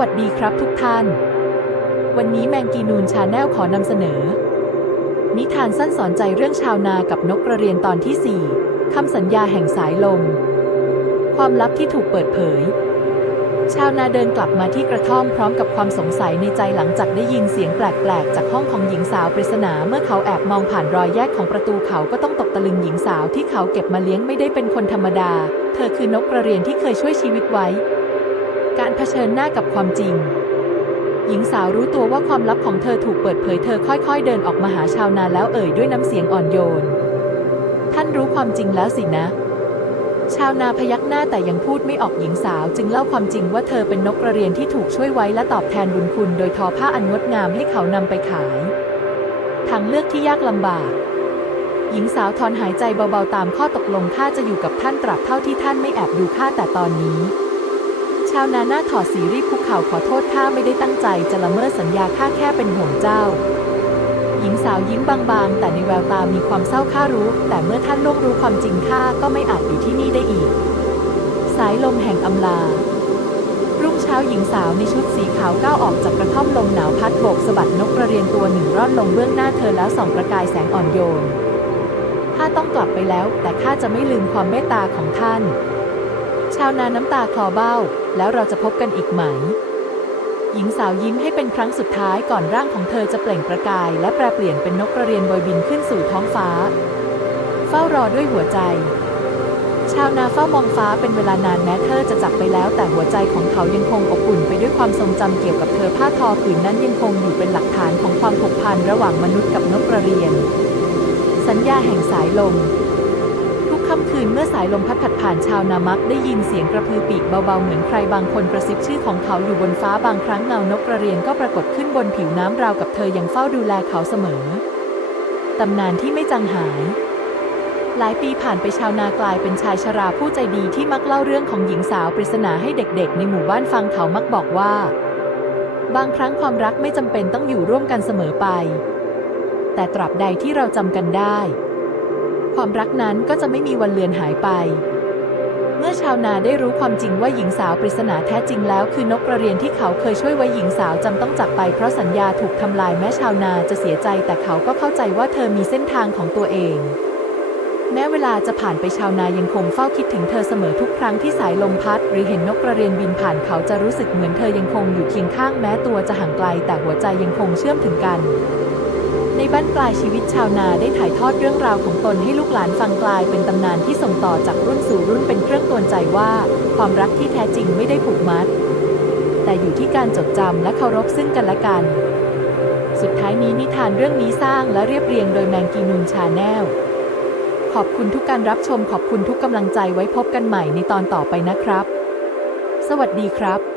วัสดีครับทุกท่าน วันนี้แมงกีนูนชาแนลขอนำเสนอ นิทานสั้นสอนใจเรื่องชาวนากับนกกระเรียนตอนที่ 4 คำสัญญาแห่งสายลม ความลับที่ถูกเปิดเผย ชาวนาเดินกลับมาที่กระท่อมพร้อมกับความสงสัยในใจหลังจากได้ยินเสียงแปลกๆ จากห้องของหญิงสาวปริศนาเมื่อเขาแอบมองผ่านรอยแยกของประตูเขาก็ต้องตกตะลึงหญิงสาวที่เขาเก็บมาเลี้ยงไม่ได้เป็นคนธรรมดา เธอคือนกกระเรียนที่เคยช่วยชีวิตไว้ การเผชิญหน้ากับความจริง หญิงสาวรู้ตัวว่าความลับของเธอถูกเปิดเผยเธอค่อยๆ เดินออกมาหาชาวนาแล้วเอ่ยด้วยน้ำเสียงอ่อนโยน ท่านรู้ความจริงแล้วสินะ ชาวนาพยักหน้าแต่ยังพูดไม่ออกหญิงสาวจึงเล่าความจริงว่าเธอเป็นนกกระเรียนที่ถูกช่วยไว้และตอบแทนบุญคุณ โดยทอผ้าอันงดงามให้เขานำไปขาย ทางเลือกที่ยากลำบากหญิงสาวถอนหายใจเบาๆตามข้อตกลงข้าจะอยู่กับท่านตราบเท่าที่ท่านไม่แอบดูข้าแต่ตอนนี้ ชาวนาหน้าถอดสีรีบคุกเข่าขอโทษข้าไม่ได้ตั้งใจจะละเมิดสัญญาข้าแค่เป็นห่วงเจ้า หญิงสาวยิ้มบางๆ แต่ในแววตามีความเศร้าข้ารู้ แต่เมื่อท่านล่วงรู้ความจริงข้าก็ไม่อาจอยู่ที่นี่ได้อีก สายลมแห่งอำลา รุ่งเช้าหญิงสาวในชุดสีขาวก้าวออกจากกระท่อมลมหนาวพัดโบกสะบัดนกกระเรียนตัวหนึ่งร่อนลงเบื้องหน้าเธอแล้วส่องประกายแสงอ่อนโยนข้าต้องกลับไปแล้ว แต่ข้าจะไม่ลืมความเมตตาของท่าน ชาวนาน้ำตาคลอเบ้า แล้วเราจะพบกันอีกไหม หญิงสาวยิ้มให้เป็นครั้งสุดท้ายก่อนร่างของเธอจะเปล่งประกาย และแปรเปลี่ยนเป็นนกกระเรียนโบยบินขึ้นสู่ท้องฟ้า เฝ้ารอด้วยหัวใจ ชาวนาเฝ้ามองฟ้าเป็นเวลานานแม้เธอจะจากไปแล้ว แต่หัวใจของเขายังคงอบอุ่นไปด้วยความทรงจำเกี่ยวกับเธอผ้าทอผืนนั้นยังคงอยู่เป็นหลักฐานของความผูกพันระหว่างมนุษย์กับนกกระเรียน สัญญาแห่งสายลม ค่ำคืนเมื่อสายลมพัดผัดผ่านชาวนามักได้ยินเสียงกระพือปีกเบาๆเหมือนใครบางคนกระซิบชื่อของเขาอยู่บนฟ้าบางครั้งเงานกกระเรียนก็ปรากฏขึ้นบนผิวน้ำราวกับเธอยังเฝ้าดูแลเขาเสมอ ตำนานที่ไม่จางหาย หลายปีผ่านไปชาวนากลายเป็นชายชราผู้ใจดีที่มักเล่าเรื่องของหญิงสาวปริศนาให้เด็กๆ ในหมู่บ้านฟังเขามักบอกว่า บางครั้งความรักไม่จำเป็นต้องอยู่ร่วมกันเสมอไป แต่ตราบใดที่เราจำกันได้ ความรักนั้นก็จะไม่มีวันเลือนหายไป เมื่อชาวนาได้รู้ความจริงว่าหญิงสาวปริศนาแท้จริงแล้วคือนกกระเรียนที่เขาเคยช่วยไว้หญิงสาวจำต้องจากไปเพราะสัญญาถูกทำลายแม้ชาวนาจะเสียใจแต่เขาก็เข้าใจว่าเธอมีเส้นทางของตัวเองแม้เวลาจะผ่านไปชาวนายังคงเฝ้าคิดถึงเธอเสมอทุกครั้งที่สายลมพัด หรือเห็นนกกระเรียนบินผ่านเขาจะรู้สึกเหมือนเธอยังคงอยู่เคียงข้างแม้ตัวจะห่างไกล แต่หัวใจยังคงเชื่อมถึงกัน ในบ้านปลายชีวิตชาวนาได้ถ่ายทอดเรื่องราวของตนให้ลูกหลานฟังกลายเป็นตำนานที่ส่งต่อจากรุ่นสู่รุ่นเป็นเครื่องตือนใจว่า ความรักที่แท้จริงไม่ได้ผูกมัด แต่อยู่ที่การจดจำและเคารพซึ่งกันและกัน สุดท้ายนี้นิทานเรื่องนี้สร้างและเรียบเรียงโดยแมงกีนูนชาแนลขอบคุณทุกการรับชมขอบคุณทุกกำลังใจไว้พบกันใหม่ในตอนต่อไปนะครับ สวัสดีครับ